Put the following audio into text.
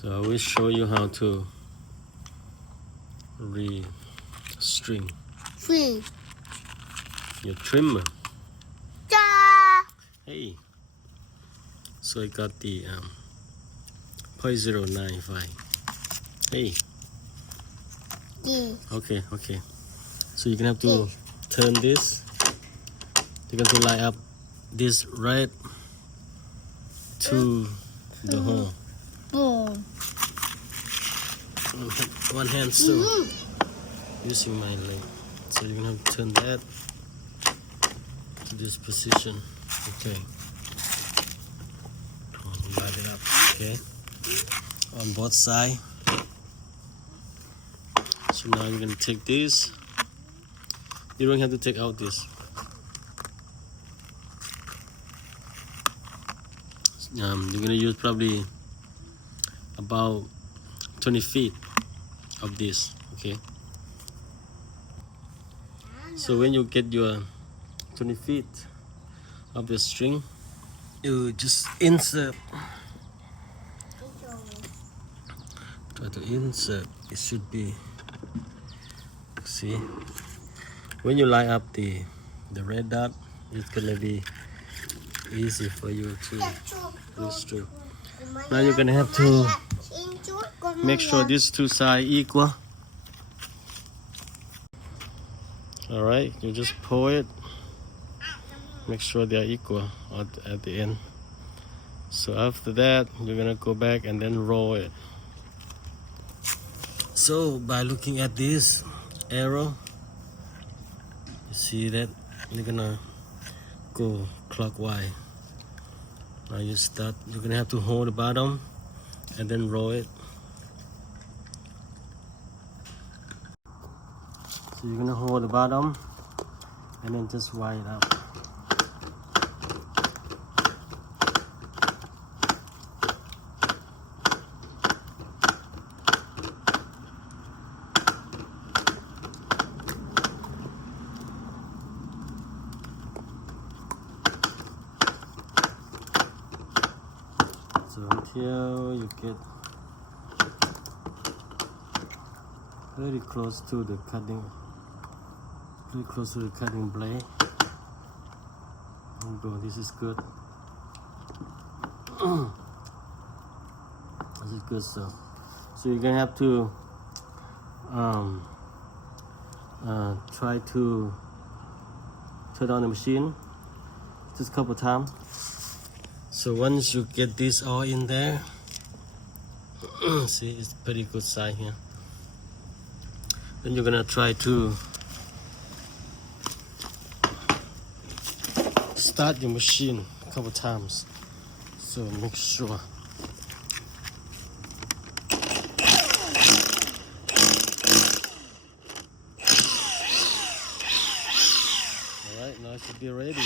So I will show you how to restring Free. your trimmer. Ta. Hey, so I got the 0.095. Hey, okay. So you're gonna have to turn this. You're going to line up this right to the hole. Boom. One hand still using my leg. So you're gonna have to turn that to this position. Okay. Light it up. Okay. On both sides. So now you're gonna take this. You don't have to take out this. You're gonna use probably about 20 feet of this. Okay. So when you get your 20 feet of the string, you just insert. Try to insert. It should be. See, when you line up the red dot, it's gonna be easy for you to restring. Now you're gonna have to make sure these two sides equal. All right, you just pull it. Make sure they are equal at the end. So after that, you're gonna go back and then roll it. So by looking at this arrow, you see that you're gonna go clockwise. Now you start. You're gonna have to hold the bottom and then roll it. So you're gonna hold the bottom and then just wind it up. So until you get very close to the cutting blade. Oh God, this is good. This is good stuff. So you're gonna have to try to turn on the machine just a couple times. So once you get this all in there, see, it's pretty good size here. Then you're gonna try to start your machine a couple times. So make sure. Alright, now it should be ready.